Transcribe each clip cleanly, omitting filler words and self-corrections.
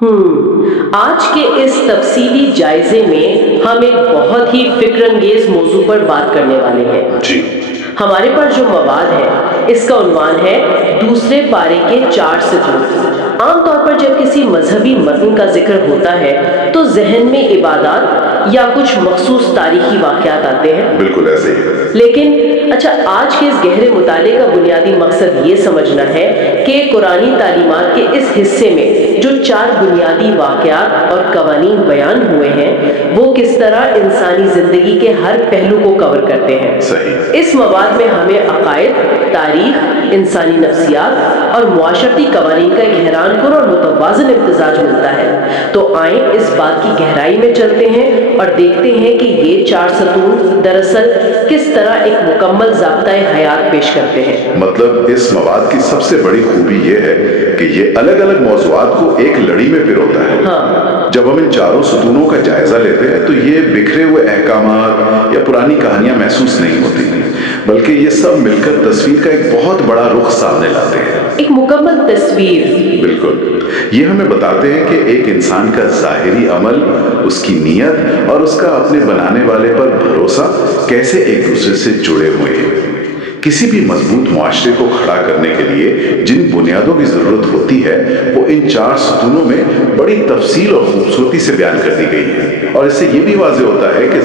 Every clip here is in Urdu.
آج کے اس تفصیلی جائزے میں ہم ایک بہت ہی فکر انگیز موضوع پر بات کرنے والے ہیں۔ جی ہمارے پاس جو مواد ہے اس کا عنوان ہے دوسرے پارے کے 4 ستون۔ عام طور پر جب کسی مذہبی متن کا ذکر ہوتا ہے تو ذہن میں عبادات یا کچھ مخصوص تاریخی واقعات آتے ہیں۔ بالکل ایسے ہی ہے۔ لیکن آج کے اس گہرے مطالعے کا بنیادی مقصد یہ سمجھنا ہے کہ قرآنی تعلیمات کے اس حصے میں جو 4 بنیادی واقعات اور قوانین بیان ہوئے ہیں وہ کس طرح انسانی زندگی کے ہر پہلو کو کور کرتے ہیں۔ صحیح۔ اس مواد میں ہمیں عقائد، تاریخ، انسانی نفسیات اور معاشرتی قوانین کا ایک حیران کن اور متوازن امتزاج ملتا ہے۔ تو آئیں اس بات کی گہرائی میں چلتے ہیں اور دیکھتے ہیں کہ یہ 4 ستون دراصل کس طرح ایک مکمل ضابطۂ حیات پیش کرتے ہیں۔ مطلب اس مواد کی سب سے بڑی خوبی یہ ہے کہ یہ الگ الگ موضوعات کو ایک لڑی میں پروتا ہے۔ جب ہم ان 4 ستونوں کا جائزہ لیتے ہیں تو یہ بکھرے ہوئے احکامات یا پرانی کہانیاں محسوس نہیں ہوتی، بلکہ یہ سب مل کر تصویر کا ایک بہت بڑا رخ سامنے لاتے ہیں۔ ایک مکمل تصویر۔ بالکل، یہ ہمیں بتاتے ہیں کہ ایک انسان کا ظاہری عمل، اس کی نیت اور اس کا اپنے بنانے والے پر بھروسہ کیسے ایک دوسرے سے جڑے ہوئے ہیں۔ کسی بھی مضبوط معاشرے کو کھڑا کرنے کے لیے جن بنیادوں کی ضرورت ہوتی ہے وہ ان 4 ستونوں میں بڑی تفصیل اور خوبصورتی سے بیان کر دی گئی ہے، اور اس سے یہ بھی واضح ہوتا ہے کہ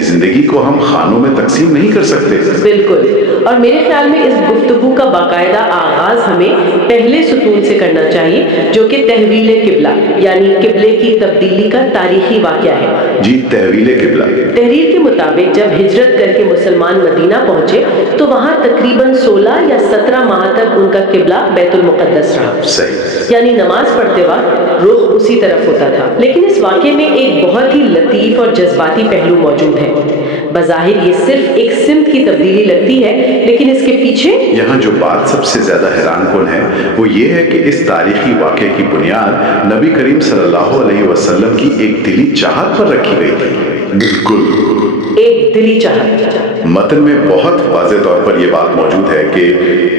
زندگی کو ہم خانوں میں تقسیم نہیں کر سکتے۔ بالکل، اور میرے خیال میں اس گفتگو کا باقاعدہ آغاز ہمیں پہلے ستون سے کرنا چاہیے جو کہ تحویل قبلہ یعنی قبلے کی تبدیلی کا تاریخی واقعہ ہے۔ جی، تحویل قبلہ۔ تحریر کے مطابق جب ہجرت کر کے مسلمان مدینہ پہنچے تو وہاں تقریباً 16 یا 17 ماہ تک ان کا قبلہ بیت المقدس رہا۔ صحیح۔ یعنی نماز پڑھتے وقت رخ اسی طرف ہوتا تھا۔ لیکن اس واقعے میں ایک بہت ہی لطیف اور جذباتی پہلو موجود ہے۔ بظاہر یہ صرف ایک سمت کی تبدیلی لگتی ہے، لیکن اس کے پیچھے یہاں جو بات سب سے زیادہ حیران کن ہے وہ یہ ہے کہ اس تاریخی واقعے کی بنیاد نبی کریم صلی اللہ علیہ وسلم کی ایک دلی چاہت پر رکھی گئی تھی۔ بالکل، ایک دلی چاہت۔ متن میں بہت واضح طور پر یہ بات موجود ہے کہ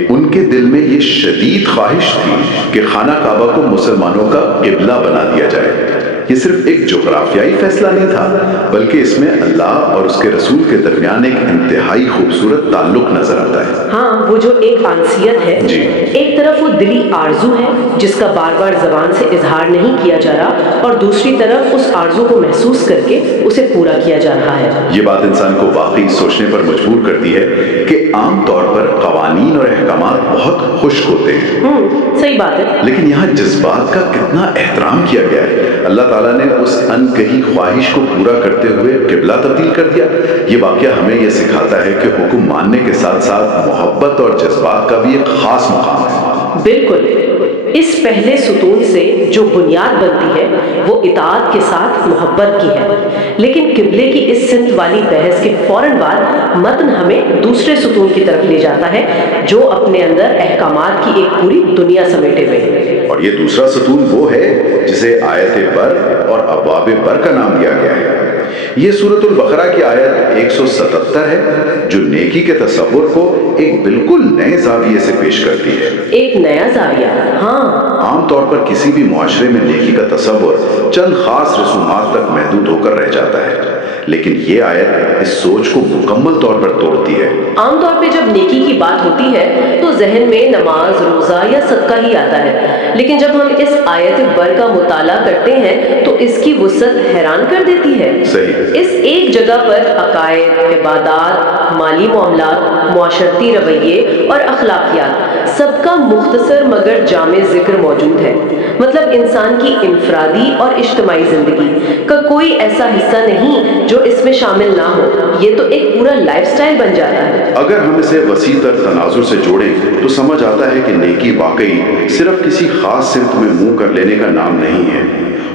ان کے دل میں یہ شدید خواہش تھی کہ خانہ کعبہ کو مسلمانوں کا قبلہ بنا دیا جائے۔ یہ صرف ایک جغرافیائی فیصلہ نہیں تھا، بلکہ اس میں اللہ اور اس کے رسول کے درمیان ایک انتہائی خوبصورت تعلق نظر آتا ہے۔ ہاں، وہ جو ایک آنسیت ہے، جی، ایک طرف وہ دلی آرزو ہے جس کا بار بار زبان سے اظہار نہیں کیا جا رہا، اور دوسری طرف اس آرزو کو محسوس کر کے اسے پورا کیا جا رہا ہے۔ یہ بات انسان کو واقعی سوچنے پر مجبور کرتی ہے کہ عام طور پر قوانین اور احکامات بہت خشک ہوتے ہیں۔ صحیح بات ہے۔ لیکن یہاں جذبات کا کتنا احترام کیا گیا ہے۔ اللہ تعالیٰ نے اس انکہی خواہش کو پورا کرتے ہوئے قبلہ تبدیل کر دیا۔ یہ واقعہ ہمیں یہ سکھاتا ہے کہ حکم ماننے کے ساتھ ساتھ محبت اور جذبات کا بھی ایک خاص مقام ہے۔ بالکل، اس پہلے ستون سے جو بنیاد بنتی ہے وہ اطاعت کے ساتھ محبت کی ہے، لیکن قبلے کی اس سمت والی بحث کے فوراً بعد متن ہمیں دوسرے ستون کی طرف لے جاتا ہے جو اپنے اندر احکامات کی ایک پوری دنیا سمیٹے ہوئے ہے۔ اور یہ دوسرا ستون وہ ہے جسے آیت بر اور ابواب بر کا نام دیا گیا ہے۔ یہ سورۃ البقرہ کی آیت 177 ہے جو نیکی کے تصور کو ایک بالکل نئے زاویے سے پیش کرتی ہے۔ ایک نیا زاویہ، ہاں۔ عام طور پر کسی بھی معاشرے میں نیکی کا تصور چند خاص رسومات تک محدود ہو کر رہ جاتا ہے، لیکن یہ آیت اس سوچ کو مکمل طور پر توڑتی ہے۔ عام طور پہ جب نیکی کی بات ہوتی ہے تو ذہن میں نماز، روزہ یا صدقہ ہی آتا ہے، لیکن جب ہم اس آیت بر کا مطالعہ کرتے ہیں تو اس کی وسعت حیران کر دیتی ہے۔ صحیح۔ اس ایک جگہ پر عقائد، عبادات، مالی معاملات، معاشرتی رویے اور اخلاقیات سب کا مختصر مگر جامع ذکر موجود ہے۔ مطلب انسان کی انفرادی اور اجتماعی زندگی کا کوئی ایسا حصہ نہیں جو اس میں شامل نہ ہو۔ یہ تو ایک پورا لائف سٹائل بن جاتا ہے۔ اگر ہم اسے وسیع تر تناظر سے جوڑیں تو سمجھ آتا ہے کہ نیکی واقعی صرف کسی خاص سمت میں منہ کر لینے کا نام نہیں ہے،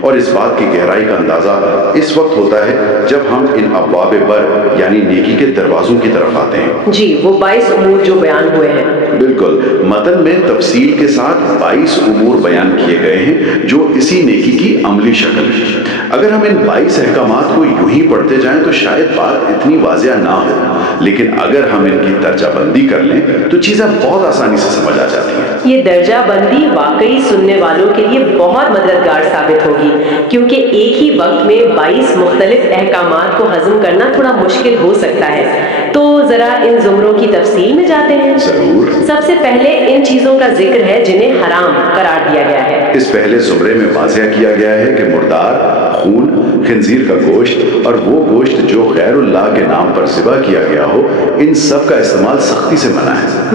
اور اس بات کی گہرائی کا اندازہ اس وقت ہوتا ہے جب ہم ان ابواب بر یعنی نیکی کے دروازوں کی طرف آتے ہیں۔ جی، وہ 22 امور جو بیان ہوئے ہیں۔ بالکل، متن میں تفصیل کے ساتھ 22 امور بیان کیے گئے ہیں جو اسی نیکی کی عملی شکل ہے۔ اگر ہم ان 22 احکامات کو یوں ہی پڑھتے جائیں تو شاید بات اتنی واضح نہ ہو، لیکن اگر ہم ان کی درجہ بندی کر لیں تو چیزیں بہت آسانی سے سمجھ آ جاتی ہیں۔ یہ درجہ بندی واقعی سننے والوں کے لیے بہت مددگار ثابت ہوگی، کیونکہ ایک ہی وقت میں 22 مختلف احکامات کو ہضم کرنا تھوڑا مشکل ہو سکتا ہے۔ تو ذرا ان زمروں کی تفصیل میں جاتے ہیں۔ ضرور۔ سب سے پہلے ان چیزوں کا ذکر ہے جنہیں حرام قرار دیا گیا ہے۔ اس پہلے زمرے میں واضح کیا گیا ہے کہ مردار، خون، خنزیر کا گوشت اور وہ گوشت جو غیر اللہ کے نام پر ذبح کیا گیا ہو، ان سب کا استعمال سختی سے منع ہے۔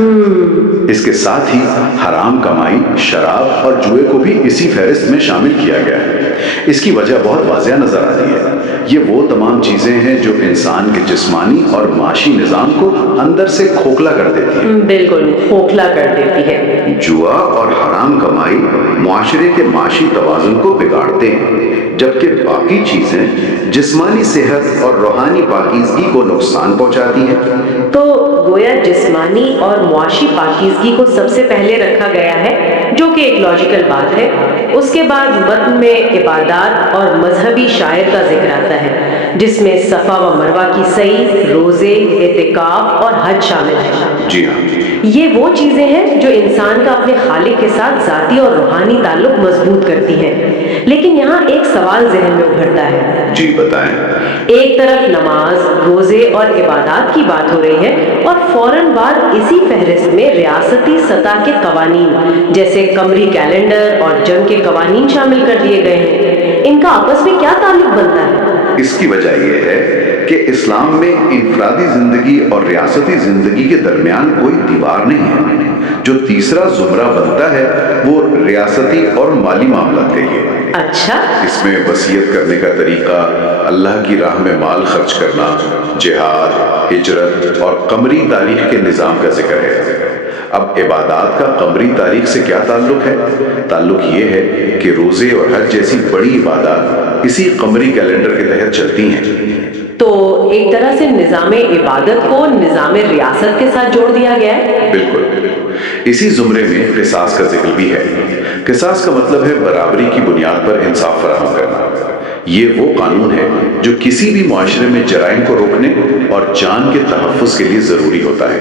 اس کے ساتھ ہی حرام کمائی، شراب اور جوئے کو بھی اسی فہرست میں شامل کیا گیا ہے۔ اس کی وجہ بہت واضح نظر آتی ہے۔ یہ وہ تمام چیزیں ہیں جو انسان کے جسمانی اور معاشی نظام کو اندر سے کھوکھلا کر دیتی ہیں۔ بالکل کھوکھلا کر دیتی ہے۔ جوا اور حرام کمائی معاشرے کے معاشی توازن کو بگاڑتے ہیں، جبکہ باقی چیزیں جسمانی صحت اور روحانی پاکیزگی کو نقصان پہنچاتی ہیں۔ تو گویا جسمانی اور معاشی پاکیزگی کو سب سے پہلے رکھا گیا ہے، جو کہ ایک لاجیکل بات ہے۔ اس کے بعد متن میں عبادات اور مذہبی شاعر کا ذکر آتا ہے، جس میں صفا و مروہ کی سعی، روزے، اعتکاف اور حج شامل ہے۔ جی ہاں، یہ وہ چیزیں ہیں جو انسان کا اپنے خالق کے ساتھ ذاتی اور روحانی تعلق مضبوط کرتی ہیں۔ لیکن یہاں ایک سوال ذہن میں ابھرتا ہے۔ جی بتائیں۔ ایک طرف نماز، روزے اور عبادات کی بات ہو رہی ہے، اور فوراً بعد اسی فہرست میں ریاستی سطح کے قوانین جیسے قمری کیلنڈر اور جنگ کے قوانین شامل کر دیے گئے ہیں۔ ان کا آپس میں کیا تعلق بنتا ہے؟ اس کی وجہ یہ ہے کہ اسلام میں انفرادی زندگی اور ریاستی زندگی کے درمیان کوئی دیوار نہیں ہے۔ جو تیسرا زمرہ بنتا ہے وہ ریاستی اور مالی معاملات کا ہی ہے۔ اچھا، اس میں وصیت کرنے کا طریقہ، اللہ کی راہ میں مال خرچ کرنا، جہاد، ہجرت اور قمری تاریخ کے نظام کا ذکر ہے۔ اب عبادات کا قمری تاریخ سے کیا تعلق ہے؟ تعلق یہ ہے کہ روزے اور حج جیسی بڑی عبادات اسی قمری کیلنڈر کے تحت چلتی ہیں۔ تو ایک طرح سے نظام عبادت کو نظام ریاست کے ساتھ جوڑ دیا گیا ہے۔ بالکل۔ اسی زمرے میں قصاص کا ذکر بھی ہے۔ قصاص کا مطلب ہے برابری کی بنیاد پر انصاف فراہم کرنا۔ یہ وہ قانون ہے جو کسی بھی معاشرے میں جرائم کو روکنے اور جان کے تحفظ کے لیے ضروری ہوتا ہے۔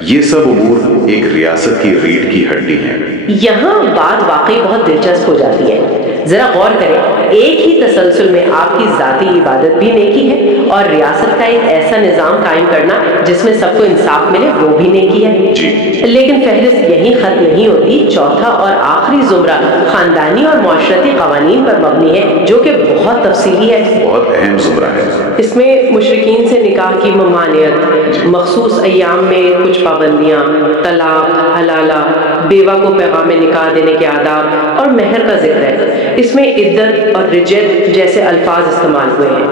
یہ سب امور ایک ریاست کی ریڑھ کی ہڈی ہیں۔ یہاں بات واقعی بہت دلچسپ ہو جاتی ہے۔ ذرا غور کریں، ایک ہی تسلسل میں آپ کی ذاتی عبادت بھی نیکی ہے، اور ریاست کا ایک ایسا نظام قائم کرنا جس میں سب کو انصاف ملے وہ بھی نیکی ہے۔ جی۔ لیکن فہرست یہیں ختم نہیں ہوتی۔ چوتھا اور آخری زمرہ خاندانی اور معاشرتی قوانین پر مبنی ہے، جو کہ بہت تفصیلی ہے۔ بہت اہم زمرہ ہے۔ اس میں مشرکین سے نکاح کی ممانعت، مخصوص ایام میں کچھ پابندیاں، طلاق، حلالہ، بیوہ کو پیغام نکاح دینے کے آداب اور مہر کا ذکر ہے۔ اس میں عدت اور رجعت جیسے الفاظ استعمال ہوئے ہیں۔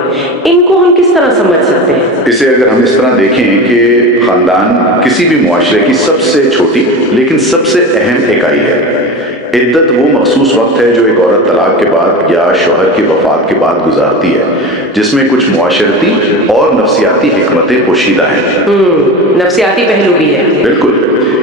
ان کو ہم کس طرح سمجھ سکتے ہیں؟ اسے اگر ہم اس طرح دیکھیں کہ خاندان کسی بھی معاشرے کی سب سے چھوٹی لیکن سب سے اہم اکائی ہے۔ عدت وہ مخصوص وقت ہے جو ایک عورت طلاق کے بعد یا شوہر کی وفات کے بعد گزارتی ہے، جس میں کچھ معاشرتی اور نفسیاتی حکمتیں پوشیدہ ہیں۔ نفسیاتی پہلو بھی ہے۔ بالکل۔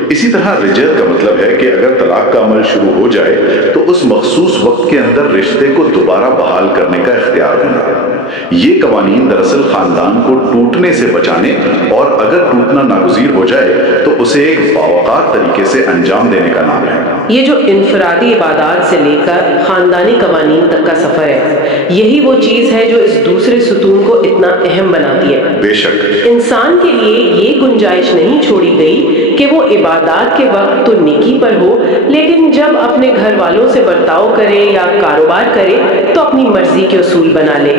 اسی طرح رجعت کا مطلب ہے کہ اگر طلاق کا عمل شروع ہو جائے تو اس مخصوص وقت کے اندر رشتے کو دوبارہ بحال کرنے کا اختیار ہونا۔ یہ قوانین دراصل خاندان کو ٹوٹنے سے بچانے اور اگر ٹوٹنا ناگزیر ہو جائے تو اسے ایک باوقار طریقے سے انجام دینے کا نام ہے۔ یہ جو انفرادی عبادات سے لے کر خاندانی قوانین تک کا سفر ہے، یہی وہ چیز ہے جو اس دوسرے ستون کو اتنا اہم بناتی ہے۔ بے شک۔ انسان کے لیے یہ گنجائش نہیں چھوڑی گئی کہ وہ عبادات کے وقت تو نیکی پر ہو، لیکن جب اپنے گھر والوں سے برتاؤ کرے یا کاروبار کرے تو اپنی مرضی کے اصول بنا لے۔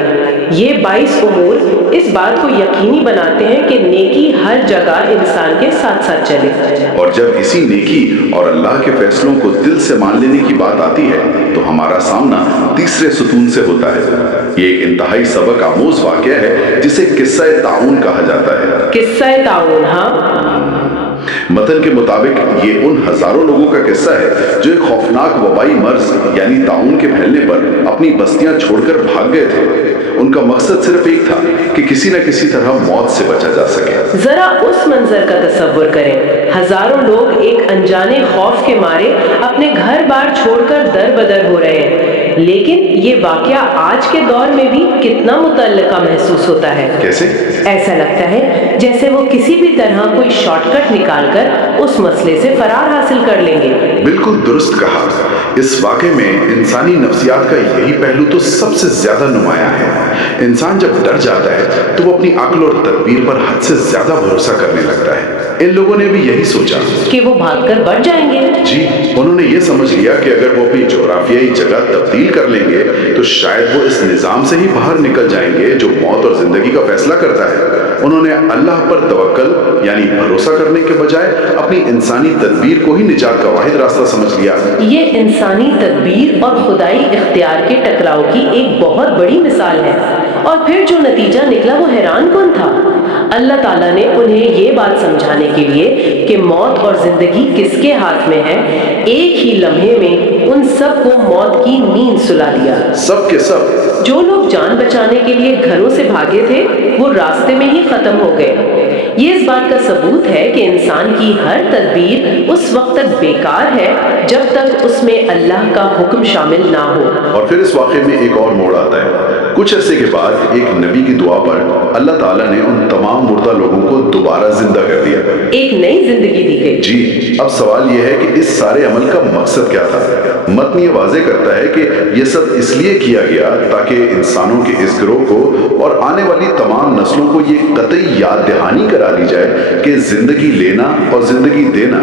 یہ 22 امور اس بات کو یقینی بناتے ہیں کہ نیکی ہر جگہ انسان کے ساتھ ساتھ چلے۔ اور جب اسی نیکی اور اللہ کے فیصلوں کو دل سے مان لینے کی بات آتی ہے تو ہمارا سامنا تیسرے ستون سے ہوتا ہے۔ یہ ایک انتہائی سبق آموز واقعہ ہے جسے قصہ تعاون کہا جاتا ہے۔ قصہ تعاون، ہاں۔ متن کے مطابق یہ ان ہزاروں لوگوں کا قصہ ہے جو ایک خوفناک وبائی مرض یعنی طاعون کے پھیلنے پر اپنی بستیاں چھوڑ کر بھاگ گئے تھے۔ ان کا مقصد صرف ایک تھا کہ کسی نہ کسی طرح موت سے بچا جا سکے۔ ذرا اس منظر کا تصور کریں، ہزاروں لوگ ایک انجانے خوف کے مارے اپنے گھر بار چھوڑ کر در بدر ہو رہے ہیں۔ لیکن یہ واقعہ آج کے دور میں بھی کتنا متعلقہ محسوس ہوتا ہے۔ کیسے؟ ایسا لگتا ہے جیسے وہ کسی بھی طرح کوئی شارٹ کٹ نکال کر اس مسئلے سے فرار حاصل کر لیں گے۔ بالکل درست کہا۔ اس واقعے میں انسانی نفسیات کا یہی پہلو تو سب سے زیادہ نمایاں ہے۔ انسان جب ڈر جاتا ہے تو وہ اپنی عقل اور تدبیر پر حد سے زیادہ بھروسہ کرنے لگتا ہے۔ ان لوگوں نے بھی یہی سوچا کہ وہ بھاگ کر بڑھ جائیں گے۔ جی، انہوں نے یہ سمجھ لیا کہ اگر وہ اپنی جغرافیائی جگہ تبدیل کر لیں گے تو شاید وہ اس نظام سے ہی باہر نکل جائیں گے جو موت اور زندگی کا فیصلہ کرتا ہے۔ انہوں نے اللہ پر توکل یعنی بھروسہ کرنے کے بجائے اپنی انسانی تدبیر کو ہی نجات کا واحد راستہ سمجھ لیا۔ یہ انسانی تدبیر اور خدائی اختیار کے ٹکراؤ کی ایک بہت بڑی مثال ہے، اور پھر جو نتیجہ نکلا وہ حیران کن تھا۔ اللہ تعالیٰ نے انہیں یہ بات سمجھانے کے لیے کہ موت اور زندگی کس کے ہاتھ میں ہے، ایک ہی لمحے میں ان سب کو موت کی نیند سلا دیا۔ سب کے سب؟ جو لوگ جان بچانے کے لیے گھروں سے بھاگے تھے وہ راستے میں ہی ختم ہو گئے۔ یہ اس بات کا ثبوت ہے کہ انسان کی ہر تدبیر اس وقت تک بیکار ہے جب تک اس میں اللہ کا حکم شامل نہ ہو۔ اور پھر اس واقعے میں ایک اور موڑ آتا ہے۔ کچھ عرصے کے بعد ایک نبی کی دعا پر اللہ تعالیٰ نے ان تمام مردہ لوگوں کو دوبارہ زندہ کر دیا۔ ایک نئی زندگی دی گئی۔ جی، اب سوال یہ ہے کہ اس سارے عمل کا مقصد کیا تھا؟ متن یہ واضح کرتا ہے کہ یہ سب اس لیے کیا گیا تاکہ انسانوں کے اس گروہ کو اور آنے والی تمام نسلوں کو یہ قطعی یاد دہانی کرا دی جائے کہ زندگی لینا اور زندگی دینا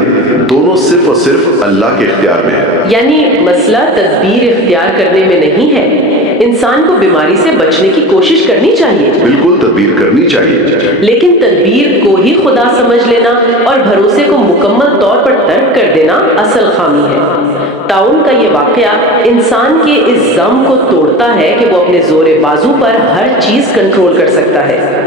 دونوں صرف اور صرف اللہ کے اختیار میں ہے۔ یعنی مسئلہ تدبیر اختیار کرنے میں نہیں ہے، انسان کو بیماری سے بچنے کی کوشش کرنی چاہیے۔ بالکل تدبیر کرنی چاہیے، لیکن تدبیر کو ہی خدا سمجھ لینا اور بھروسے کو مکمل طور پر ترک کر دینا اصل خامی ہے۔ طاعون کا یہ واقعہ انسان کے اس ضم کو توڑتا ہے کہ وہ اپنے زور بازو پر ہر چیز کنٹرول کر سکتا ہے۔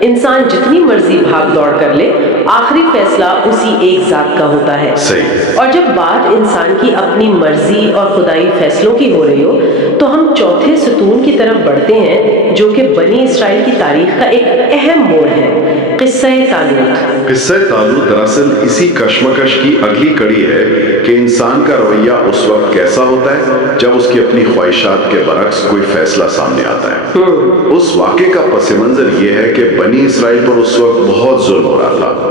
انسان جتنی مرضی بھاگ دوڑ کر لے، آخری فیصلہ اسی ایک ذات کا ہوتا ہے۔ صحیح۔ اور جب بات انسان کی اپنی مرضی اور خدائی فیصلوں کی ہو رہی ہو تو ہم چوتھے ستون کی طرف بڑھتے ہیں جو کہ بنی اسرائیل کی تاریخ کا ایک اہم موڑ ہے، قصہ طالوت۔ قصہ طالوت دراصل اسی کشمکش کی اگلی کڑی ہے کہ انسان کا رویہ اس وقت کیسا ہوتا ہے جب اس کی اپنی خواہشات کے برعکس کوئی فیصلہ سامنے آتا ہے۔ اس واقعے کا پس منظر یہ ہے کہ بنی اسرائیل پر اس وقت بہت ظلم ہو رہا تھا۔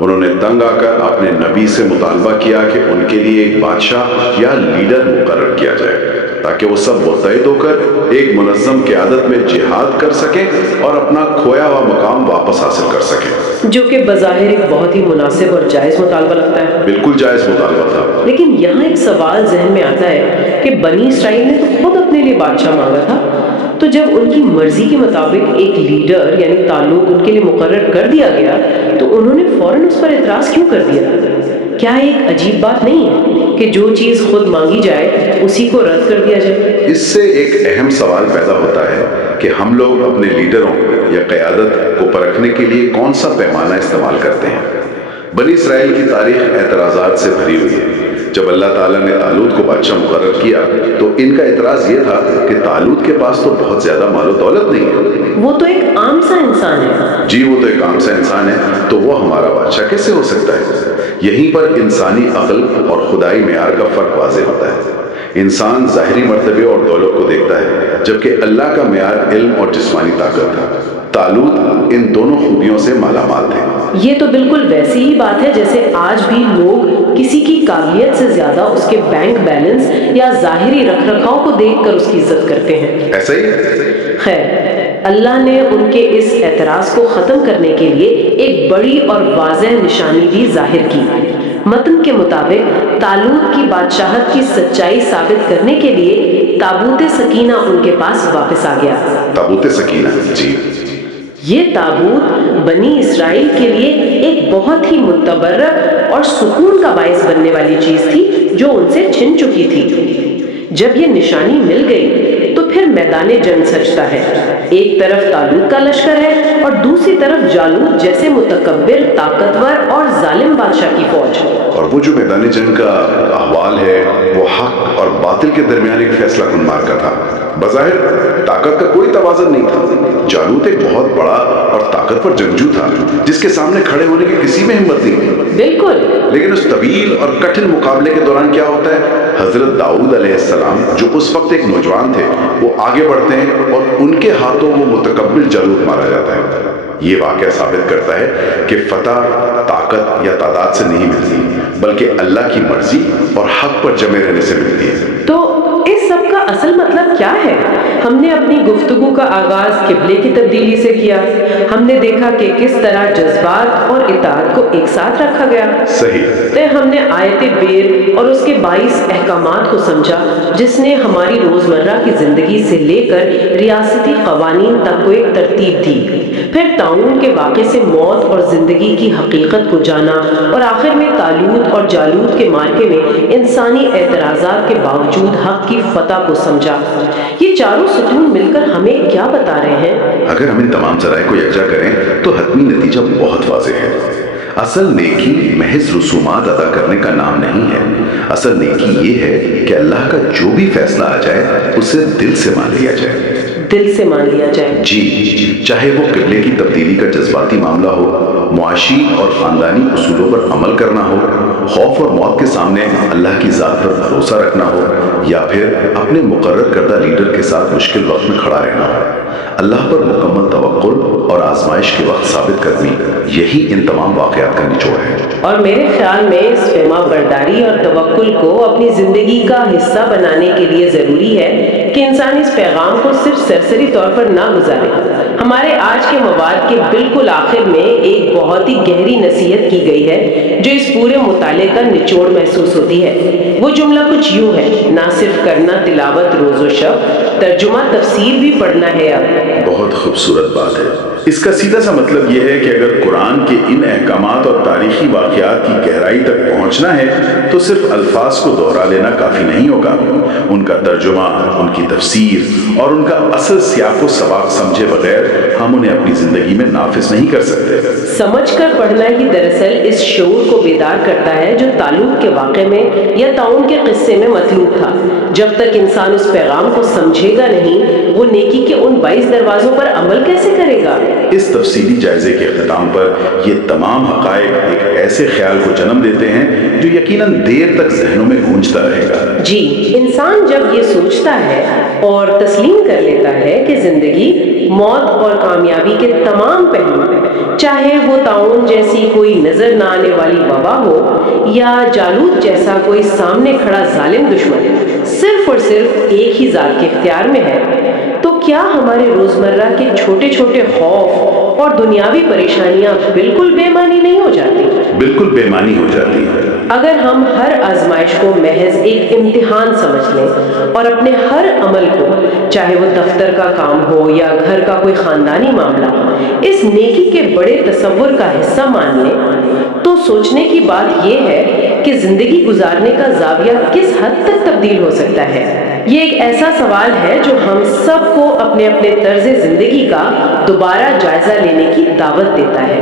انہوں نے تنگ آ کر اپنے نبی سے مطالبہ کیا کہ ان کے لیے ایک بادشاہ یا لیڈر مقرر کیا جائے تاکہ وہ سب متحد ہو کر ایک منظم قیادت میں جہاد کر سکیں اور اپنا کھویا ہوا مقام واپس حاصل کر سکیں، جو کہ بظاہر ایک بہت ہی مناسب اور جائز مطالبہ لگتا ہے۔ بالکل جائز مطالبہ تھا۔ لیکن یہاں ایک سوال ذہن میں آتا ہے کہ بنی اسرائیل نے تو خود اپنے لیے بادشاہ مانگا تھا، تو جب ان کی مرضی کے مطابق ایک لیڈر یعنی طالوت ان کے لیے مقرر کر دیا گیا تو انہوں نے فوراً اس پر اعتراض کیوں کر دیا؟ کیا ایک عجیب بات نہیں ہے کہ جو چیز خود مانگی جائے اسی کو رد کر دیا جائے؟ اس سے ایک اہم سوال پیدا ہوتا ہے کہ ہم لوگ اپنے لیڈروں یا قیادت کو پرکھنے کے لیے کون سا پیمانہ استعمال کرتے ہیں؟ بنی اسرائیل کی تاریخ اعتراضات سے بھری ہوئی ہے۔ جب اللہ تعالیٰ نے طالوت کو بادشاہ مقرر کیا تو ان کا اعتراض یہ تھا کہ طالوت کے پاس تو بہت زیادہ مال و دولت نہیں ہے، وہ تو ایک عام سا انسان ہے۔ جی وہ تو ایک عام سا انسان ہے، تو وہ ہمارا بادشاہ کیسے ہو سکتا ہے؟ یہیں پر انسانی عقل اور خدائی معیار کا فرق واضح ہوتا ہے۔ انسان ظاہری مرتبے اور دولت کو دیکھتا ہے جبکہ اللہ کا معیار علم اور جسمانی طاقت ہے۔ طالوت ان دونوں خوبیوں سے مالا مال تھے۔ یہ تو بالکل ویسی ہی بات ہے جیسے آج بھی لوگ کسی کی قابلیت سے زیادہ اس کے بینک بیلنس یا ظاہری رکھ رکھاؤ کو دیکھ کر اس کی عزت کرتے ہیں۔ ایسا ہی؟ خیر، اللہ نے ان کے اس اعتراض کو ختم کرنے کے لیے ایک بڑی اور واضح نشانی بھی ظاہر کی۔ متن کے مطابق طالوت کی بادشاہت کی سچائی ثابت کرنے کے لیے تابوت سکینہ ان کے پاس واپس آ گیا۔ تابوت سکینہ، جی۔ یہ تابوت بنی اسرائیل کے لیے ایک بہت ہی متبرک اور سکون کا باعث بننے والی چیز تھی جو ان سے چھن چکی تھی۔ جب یہ نشانی مل گئی تو پھر میدان جنگ سجتا ہے۔ ایک طرف طالوت کا لشکر ہے اور دوسری طرف جالوت جیسے متکبر، طاقتور اور ظالم بادشاہ کی فوج۔ اور وہ جو میدان جنگ کا احوال ہے وہ حق اور باطل کے درمیان ایک فیصلہ کن معرکہ تھا۔ بظاہر طاقت کا کوئی توازن نہیں تھا۔ جالوت ایک بہت بڑا اور طاقتور جنگجو تھا جس کے سامنے کھڑے ہونے کی کسی میں ہمت نہیں تھی۔ بالکل۔ لیکن اس طویل اور کٹھن مقابلے کے دوران کیا ہوتا ہے؟ حضرت داؤد علیہ السلام جو اس وقت ایک نوجوان تھے، وہ آگے بڑھتے ہیں اور ان کے ہاتھوں وہ متکبر جالوت مارا جاتا ہے۔ یہ واقعہ ثابت کرتا ہے کہ فتح طاقت یا تعداد سے نہیں ملتی، بلکہ اللہ کی مرضی اور حق پر جمے رہنے سے ملتی ہے۔ تو اس سب کا اصل مطلب کیا ہے؟ ہم نے اپنی گفتگو کا آغاز قبلے کی تبدیلی سے کیا۔ ہم نے دیکھا کہ کس طرح جذبات اور اطاعت کو ایک ساتھ رکھا گیا۔ صحیح۔ تو ہم نے آیت بیر اور اس کے 22 احکامات کو سمجھا، جس نے ہماری روزمرہ کی زندگی سے لے کر ریاستی قوانین تک کو ایک ترتیب دی۔ پھر طاعون کے واقعے سے موت اور زندگی کی حقیقت کو جانا، اور آخر میں طالوت اور جالوت کے معرکے میں انسانی اعتراضات کے باوجود حق کی فتح کو سمجھا۔ یہ چاروں ستون مل کر ہمیں کیا بتا رہے ہیں؟ اگر ہم ان تمام ذرائع کو یکجا کریں تو حتمی نتیجہ بہت واضح ہے۔ اصل نیکی محض رسومات ادا کرنے کا نام نہیں ہے۔ اصل نیکی یہ ہے کہ اللہ کا جو بھی فیصلہ آ جائے اسے دل سے مان لیا جائے۔ دل سے مان لیا جائے؟ جی، چاہے وہ قبلے کی تبدیلی کا جذباتی معاملہ ہو، معاشی اور خاندانی اصولوں پر عمل کرنا ہو، خوف اور موت کے سامنے اللہ کی ذات پر بھروسہ رکھنا ہو، یا پھر اپنے مقرر کردہ لیڈر کے ساتھ مشکل وقت میں کھڑا رہنا ہو۔ اللہ پر مکمل توکل اور آزمائش کے وقت ثابت قدمی، یہی ان تمام واقعات کا نچوڑ ہے۔ اور میرے خیال میں اس پیما برداری اور توکل کو اپنی زندگی کا حصہ بنانے کے لیے ضروری ہے کہ انسان اس پیغام کو صرف سرسری طور پر نہ گزارے۔ ہمارے آج کے مواد کے بالکل آخر میں ایک بہت ہی گہری نصیحت کی گئی ہے جو اس پورے مطالعے کا نچوڑ محسوس ہوتی ہے۔ وہ جملہ کچھ یوں ہے: نہ صرف کرنا تلاوت روز و شب، ترجمہ تفسیر بھی پڑھنا ہے اب۔ بہت خوبصورت بات ہے۔ اس کا سیدھا سا مطلب یہ ہے کہ اگر قرآن کے ان احکامات اور تاریخی واقعات کی گہرائی تک پہنچنا ہے تو صرف الفاظ کو دوہرا لینا کافی نہیں ہوگا۔ ان کا ترجمہ، ان کی تفسیر اور ان کا اصل سیاق و سباق سمجھے بغیر ہم انہیں اپنی زندگی میں نافذ نہیں کر سکتے۔ سمجھ کر پڑھنا ہی دراصل اس شعور کو بیدار کرتا ہے جو طالوت کے واقعے میں یا طاعون کے قصے میں مطلوب تھا۔ جب تک انسان اس پیغام کو سمجھے گا نہیں، وہ نیکی کے ان 22 دروازوں پر عمل کیسے کرے گا؟ اس تفصیلی جائزے کے اختتام پر یہ تمام حقائق ایک ایسے خیال کو جنم دیتے ہیں جو یقیناً دیر تک ذہنوں میں گونجتا رہے گا۔ جی، انسان جب یہ سوچتا ہے اور تسلیم کر لیتا ہے کہ زندگی، موت اور کامیابی کے تمام پہلو، چاہے وہ طاعون جیسی کوئی نظر نہ آنے والی وبا ہو یا جالوت جیسا کوئی سامنے کھڑا ظالم دشمن، صرف اور صرف ایک ہی ذات کے اختیار میں ہے، تو کیا ہمارے روزمرہ کے چھوٹے چھوٹے خوف اور دنیاوی پریشانیاں بالکل بے معنی نہیں ہو جاتی؟ بالکل بے معنی ہو جاتی ہے۔ اگر ہم ہر آزمائش کو محض ایک امتحان سمجھ لیں اور اپنے ہر عمل کو، چاہے وہ دفتر کا کام ہو یا گھر کا کوئی خاندانی معاملہ، اس نیکی کے بڑے تصور کا حصہ مان لیں، تو سوچنے کی بات یہ ہے کہ زندگی گزارنے کا زاویہ کس حد تک تبدیل ہو سکتا ہے۔ یہ ایک ایسا سوال ہے جو ہم سب کو اپنے اپنے طرز زندگی کا دوبارہ جائزہ لینے کی دعوت دیتا ہے۔